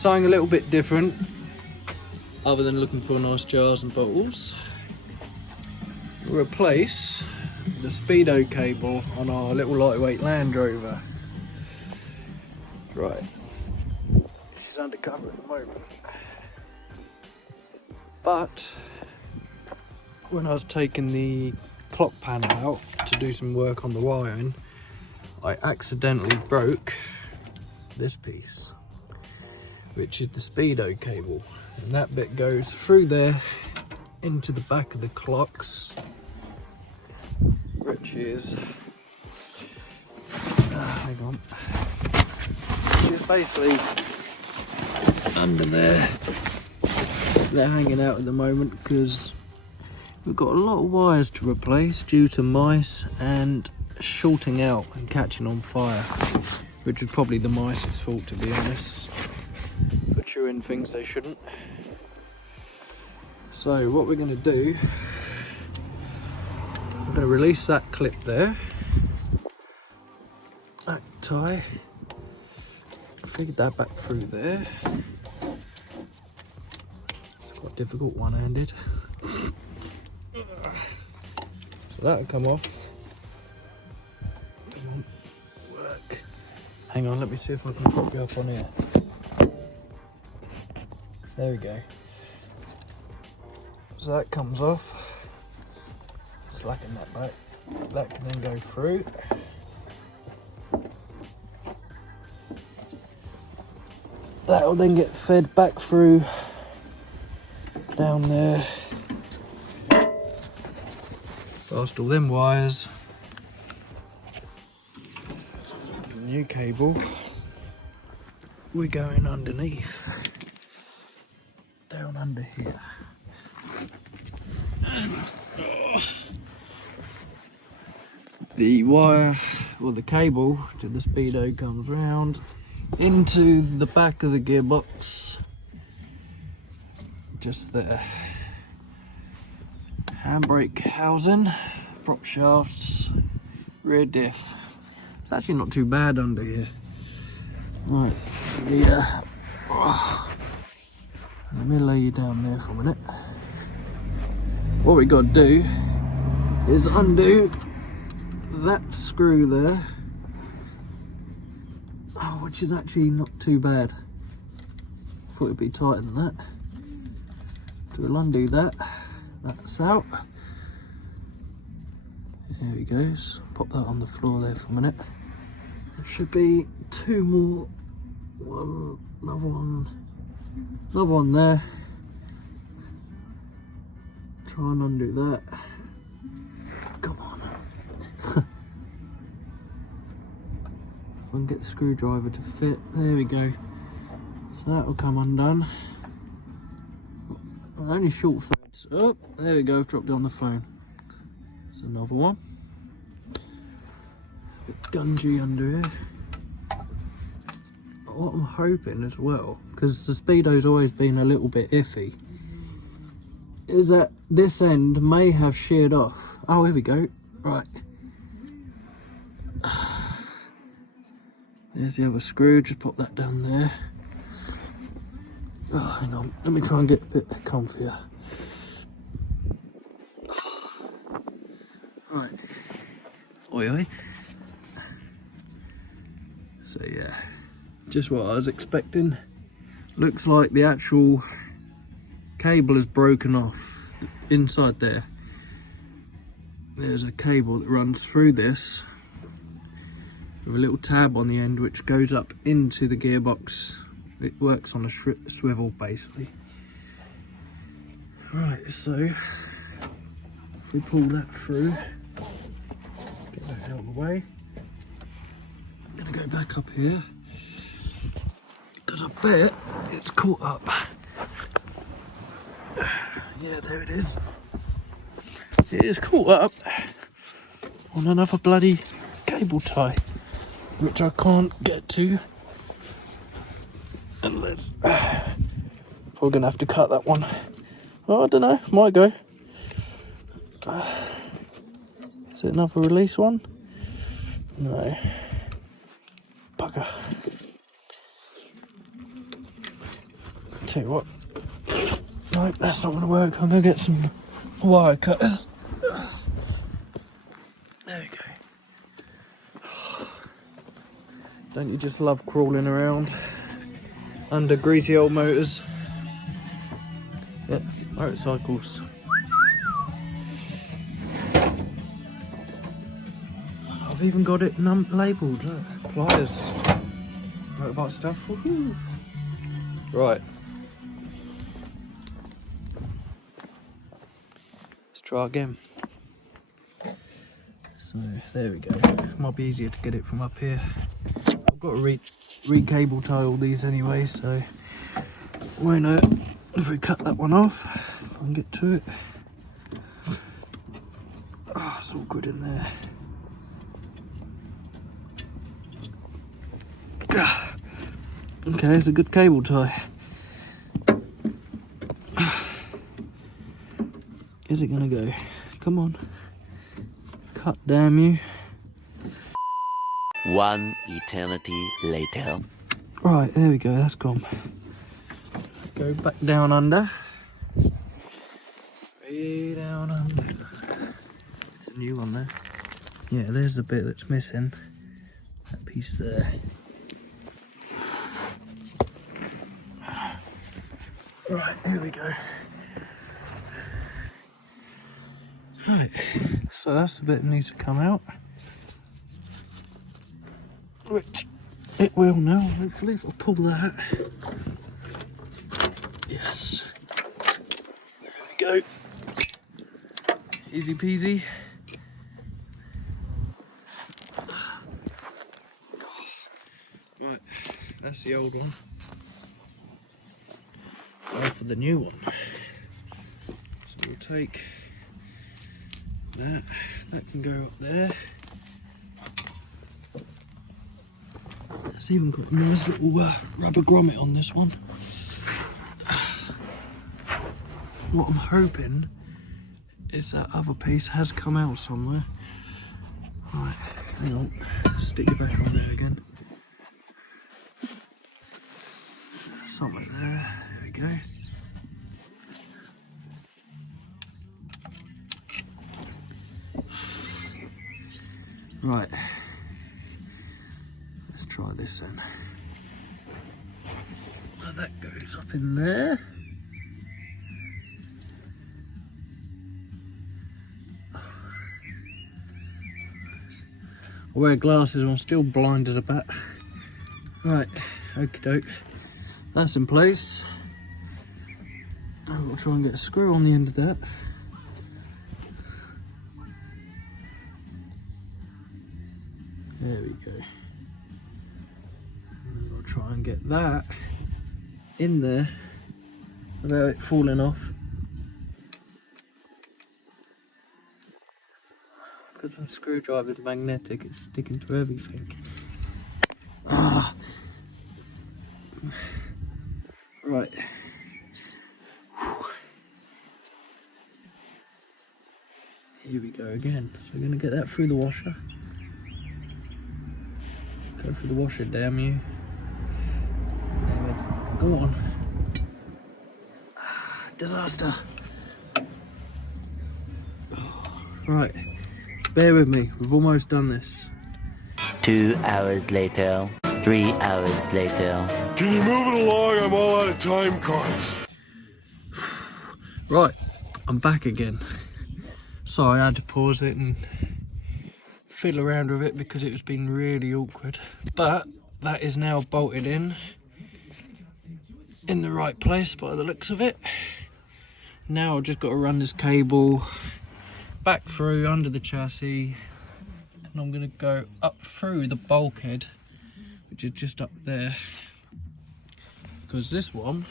something a little bit different, other than looking for nice jars and bottles. We'll replace the speedo cable on our little lightweight Land Rover. Right, this is undercover at the moment, but when I was taking the clock panel out to do some work on the wiring, I accidentally broke this piece, which is the speedo cable, and that bit goes through there into the back of the clocks, which is hang on, which is basically under there. They're hanging out at the moment because we've got a lot of wires to replace due to mice and shorting out and catching on fire, which was probably the mice's fault, to be honest, for chewing things they shouldn't. So what we're going to do, I'm going to release that clip there, that tie, feed that back through there. It's quite difficult one-handed. So that'll come off. Come on, work. Hang on, let me see if I can prop you up on here. There we go. So that comes off. Slacken that back. That can then go through. That will then get fed back through down there. Past all them wires. New cable. We're going underneath. Down under here. And the wire, or the cable to the speedo comes round into the back of the gearbox, just there. Handbrake housing, prop shafts, rear diff. It's actually not too bad under here. Right, yeah. Let me lay you down there for a minute. What we got to do is undo that screw there, which is actually not too bad. Thought it'd be tighter than that. So we'll undo that. That's out. There he goes. Pop that on the floor there for a minute. There should be two more. Another one there. Try and undo that. Come on. If I can get the screwdriver to fit. There we go. So that will come undone. Only short threads. Oh, there we go. Dropped it on the phone. There's another one. A bit gungy under here. What I'm hoping as well, because the speedo's always been a little bit iffy, is that this end may have sheared off. Oh, here we go. Right. There's the other screw. Just pop that down there. Oh, hang on. Let me try and get a bit comfier. Right. Oi, oi. So, yeah. Just what I was expecting. Looks like the actual cable is broken off inside there. There's a cable that runs through this with a little tab on the end which goes up into the gearbox. It works on a swivel basically. Right, so if we pull that through, get that out of the way. I'm gonna go back up here because I bet it's caught up. Yeah, there it is. It is caught up on another bloody cable tie, which I can't get to unless probably gonna have to cut that one. Oh, I don't know, might go. Is it another release one? No. Bugger. Tell you what, nope, that's not going to work. I'm going to get some wire cutters. There we go. Don't you just love crawling around under greasy old motors? Yeah, motorcycles. I've even got it labelled, look, pliers, motorbike stuff. Woohoo. Right. Let's try again. So, there we go. Might be easier to get it from up here. I've got to re-cable tie all these anyway, so won't hurt if we cut that one off. If I can get to it. Oh, it's all good in there. Okay, it's a good cable tie. Is it gonna go? Come on. Cut, damn you. One eternity later. Right, there we go, that's gone. Go back down under. Way down under. It's a new one there. Yeah, there's the bit that's missing. That piece there. Right, here we go. Right, so that's the bit that needs to come out. Which it will now, hopefully, if I pull that. Yes. There we go. Easy peasy. Right, that's the old one. Now for the new one. So we'll take that. That can go up there. It's even got a nice little rubber grommet on this one. What I'm hoping is that other piece has come out somewhere. Right, hang on, stick it back on there again. Something there, there we go. Right, let's try this then. So that goes up in there. I wear glasses, I'm still blinded a bit. Right, okie doke. That's in place. I'll try and get a screw on the end of that. There we go. And I'll try and get that in there without it falling off. Because my screwdriver's magnetic, it's sticking to everything. Ah. Right. Here we go again. So we're going to get that through the washer. Go through the washer, damn you. Go on. Disaster. Right. Bear with me, we've almost done this. 2 hours later. 3 hours later. Can you move it along? I'm all out of time cards. Right, I'm back again. Sorry, I had to pause it and fiddle around with it because it was been really awkward. But that is now bolted in the right place by the looks of it. Now I've just got to run this cable back through under the chassis, and I'm going to go up through the bulkhead, which is just up there, because this one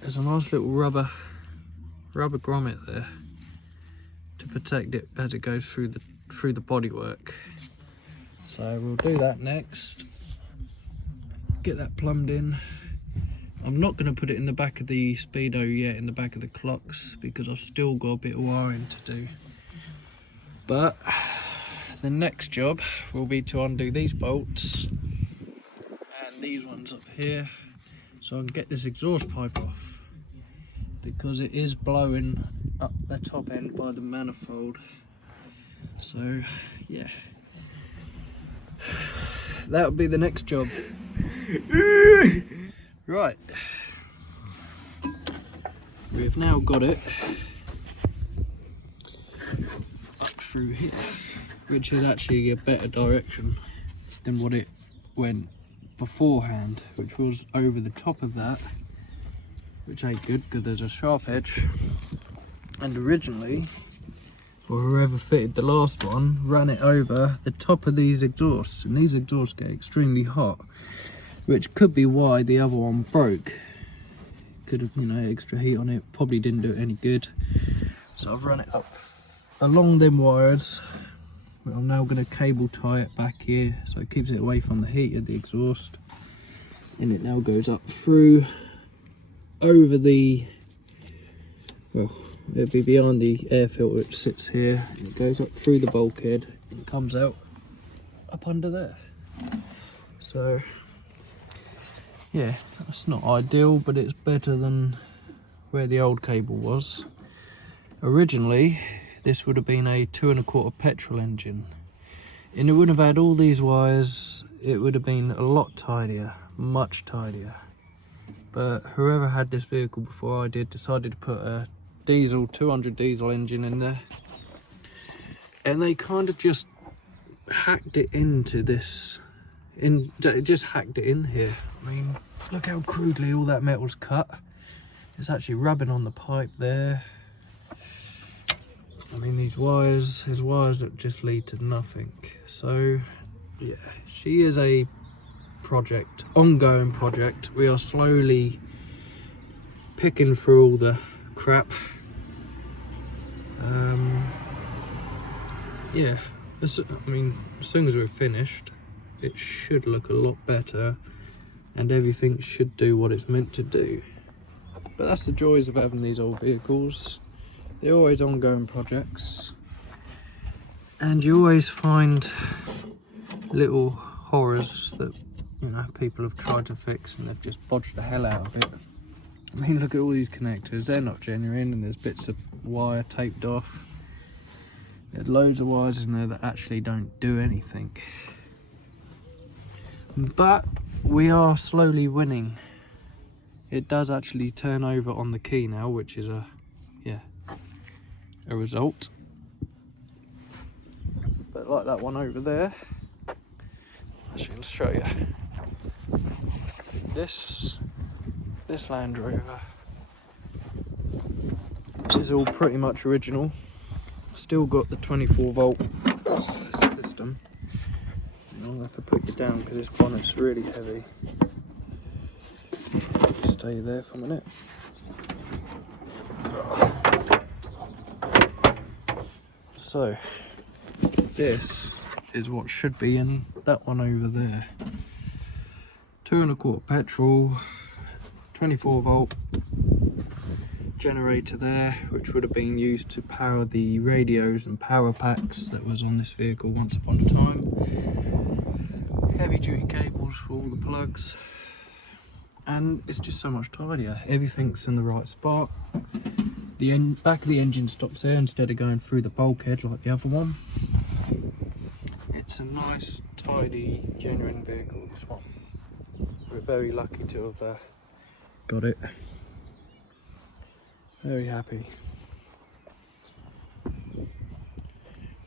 there's a nice little rubber grommet there to protect it as it goes through the bodywork. So we'll do that next, get that plumbed in. I'm not going to put it in the back of the speedo yet, in the back of the clocks, because I've still got a bit of wiring to do. But the next job will be to undo these bolts and these ones up here, so I can get this exhaust pipe off, because it is blowing up the top end by the manifold. So yeah, that would be the next job. Right, we've now got it up through here, which is actually a better direction than what it went beforehand, which was over the top of that, which ain't good because there's a sharp edge. And originally, or whoever fitted the last one, ran it over the top of these exhausts, and these exhausts get extremely hot, which could be why the other one broke. Could have, you know, extra heat on it, probably didn't do it any good. So I've run it up along them wires. I'm now going to cable tie it back here so it keeps it away from the heat of the exhaust, and it now goes up through over the, well, it'll be behind the air filter which sits here, and it goes up through the bulkhead and comes out up under there. So yeah, that's not ideal, but it's better than where the old cable was. Originally this would have been a 2 1/4 petrol engine, and it wouldn't have had all these wires. It would have been a lot tidier, much tidier. But whoever had this vehicle before I did decided to put a diesel 200 diesel engine in there, and they kind of just hacked it into this, just hacked it in here. I mean, look how crudely all that metal's cut. It's actually rubbing on the pipe there. I mean, these wires, there's wires that just lead to nothing. So yeah, she is a project, ongoing project. We are slowly picking through all the crap. Yeah, I mean, as soon as we're finished, it should look a lot better, and everything should do what it's meant to do. But that's the joys of having these old vehicles. They're always ongoing projects, and you always find little horrors that, you know, people have tried to fix and they've just bodged the hell out of it. I mean, look at all these connectors, they're not genuine, and there's bits of wire taped off. There's loads of wires in there that actually don't do anything. But we are slowly winning. It does actually turn over on the key now, which is a result. But like that one over there, actually, let's show you. This Land Rover is all pretty much original. Still got the 24 volt system. I'll have to put you down because this bonnet's really heavy. Stay there for a minute. So this is what should be in that one over there. 2 1/4 petrol, 24 volt generator there, which would have been used to power the radios and power packs that was on this vehicle once upon a time. Heavy duty cables for all the plugs, and it's just so much tidier. Everything's in the right spot. The back of the engine stops there instead of going through the bulkhead like the other one. It's a nice, tidy, genuine vehicle, this one. We're very lucky to have got it. Very happy.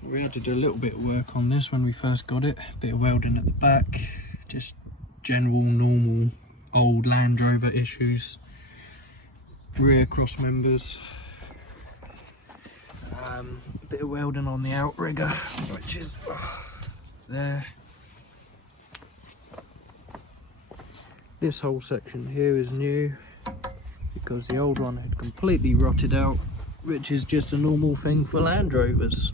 We had to do a little bit of work on this when we first got it. A bit of welding at the back, just general, normal, old Land Rover issues. Rear cross members. A bit of welding on the outrigger, which is there. This whole section here is new because the old one had completely rotted out, which is just a normal thing for Land Rovers.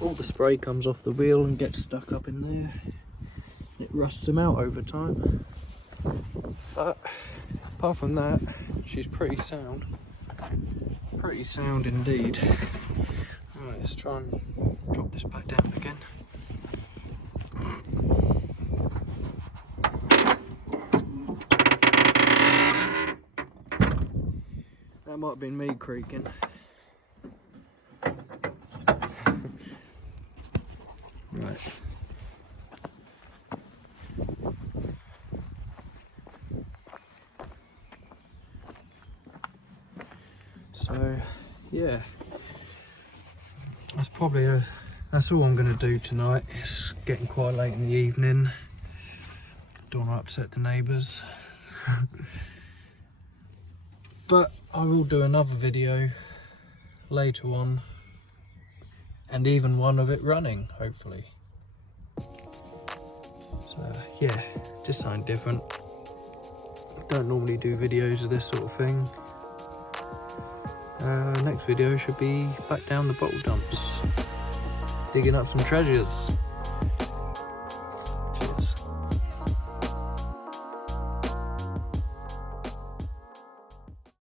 All the spray comes off the wheel and gets stuck up in there. It rusts them out over time. But apart from that, she's pretty sound. Pretty sound indeed. Alright, let's try and drop this back down again. That might have been me creaking. Right. So, yeah. That's all I'm going to do tonight. It's getting quite late in the evening. Don't want to upset the neighbours. But I will do another video later on, and even one of it running, hopefully. So yeah, just something different. Don't normally do videos of this sort of thing. Next video should be back down the bottle dumps, digging up some treasures.